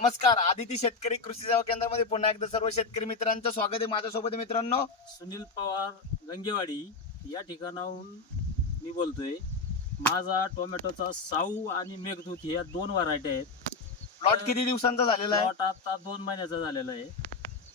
नमस्कार आदिती शेतकरी कृषी सेवा केंद्रामध्ये पुन्हा एकदा सर्व शेतकरी मित्रांचं स्वागत आहे माझ्यासोबत मित्रांनो. सुनील पवार गंगेवाडी या ठिकाणाहून मी बोलतोय. माझा टोमॅटोचा साऊ आणि मेघदूत या दोन व्हरायटी आहेत. प्लॉट किती दिवसांचा झालेला आहे? प्लॉट आता दोन महिन्याचा झालेला आहे.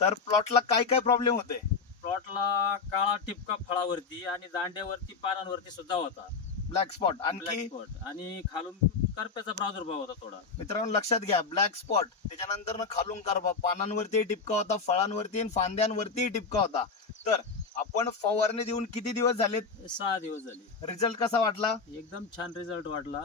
तर प्लॉटला काय काय प्रॉब्लेम होते? प्लॉटला काळा टिपका फळावरती आणि दांड्यावरती पानांवरती सुद्धा होता. ब्लॅक स्पॉट ब्लॅक आणखी स्पॉट आणि खालून करप्याचा प्रादुर्भाव होता थोडा. मित्रांनो लक्षात घ्या ब्लॅक स्पॉट त्याच्यानंतर ना खालून करपा. पानांवरती टिपका होता फळांवरती आणि फांद्यांवरती टिपका होता. तर आपण फवारणी देऊन किती दिवस झालेत? सहा दिवस झाले. रिझल्ट कसा वाटला? एकदम छान रिझल्ट वाटला.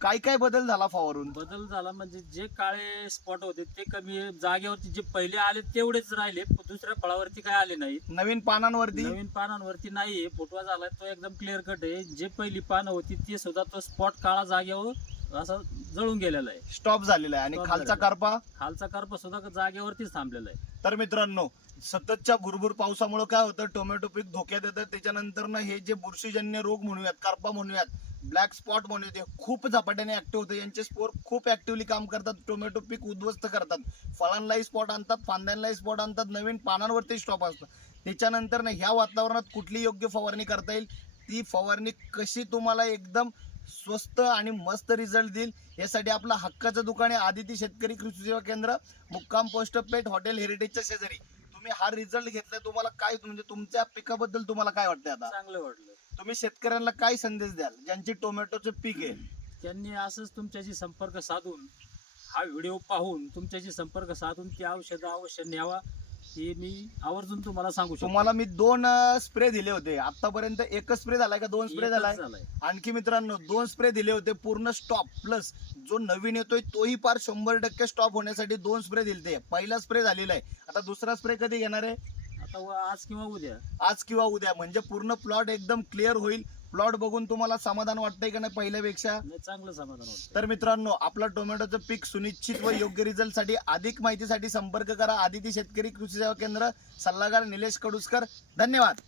काय काय बदल झाला फवारून? बदल झाला म्हणजे जे काळे स्पॉट होते ते कमी जागेवरती जे पहिले आले तेवढेच राहिले. दुसऱ्या फळावरती काय आले नाहीत नवीन पानांवरती? नवीन पानांवरती नाहीये. फुटवा झालाय तो एकदम क्लिअर कट आहे. जे पहिली पानं होती ती सुद्धा तो स्पॉट काळा जागेवर असा जळून गेलेला आहे. स्टॉप झालेला आहे. आणि Stop खालचा झालेला. करपा? खालचा करप सुद्धा जागेवरतीच थांबलेला आहे. तर मित्रांनो सततच्या भुरभुर पावसामुळे काय होतं? टोमॅटो पीक धोक्यात येतं. त्याच्यानंतर ना हे जे बुरशीजन्य रोग म्हणूयात करपा म्हणूयात ब्लॅक स्पॉट म्हणून येते खूप झपाट्याने ऍक्टिव्ह होते. यांचे स्पोर खूप ऍक्टिव्हली काम करतात. टोमॅटो पीक उद्ध्वस्त करतात. फळांनाही स्पॉट आणतात फांद्यांनाही स्पॉट आणतात. नवीन पानांवरती स्टॉप असतं. त्याच्यानंतर ना ह्या वातावरणात कुठली योग्य फवारणी करता येईल? ती फवारणी कशी तुम्हाला एकदम स्वस्त आणि मस्त रिझल्ट देईल? यासाठी आपलं हक्काचं दुकान आहे आदिती शेतकरी कृषी सेवा केंद्र मुक्काम पोस्ट पेठ हॉटेल हेरिटेजच्या शेजारी. तुम्ही हा रिझल्ट घेतलाय तुम्हाला काय म्हणजे तुमच्या पिकाबद्दल तुम्हाला काय वाटतंय आता? चांगलं वाटलं. तुम्ही शेतकऱ्यांना काय संदेश द्याल? ज्यांची टोमॅटोचं पीक आहे. त्यांनी असंच तुमच्याशी संपर्क साधून हा व्हिडिओ पाहून तुमच्याशी संपर्क साधून ती औषधं अवश्य न्यावा हे मी आवर्जून तुम्हाला सांगू शकतो. तुम्हाला मी दोन स्प्रे दिले होते. आतापर्यंत एकच स्प्रे झालाय का? दोन स्प्रे एकच झालाय? झालाय. आणखी मित्रांनो दोन स्प्रे दिले होते पूर्ण स्टॉप प्लस. जो नवीन येतोय तोही पार शंभर टक्के स्टॉप होण्यासाठी दोन स्प्रे दिले पहिला स्प्रे झालेला आहे. आता दुसरा स्प्रे कधी घेणार आहे? आता व आज किंवा उद्या? आज किंवा उद्या. म्हणजे पूर्ण प्लॉट एकदम क्लिअर होईल. प्लॉट बघून तुम्हाला समाधान वाटतंय का नाही पहिल्यापेक्षा? नाही, चांगलं समाधान वाटतं तर मित्रांनो आपलं टोमॅटोचं पीक सुनिश्चित व योग्य रिझल्टसाठी अधिक माहितीसाठी संपर्क करा. आदिती शेतकरी कृषी सेवा केंद्र सल्लागार निलेश कडुसकर. धन्यवाद.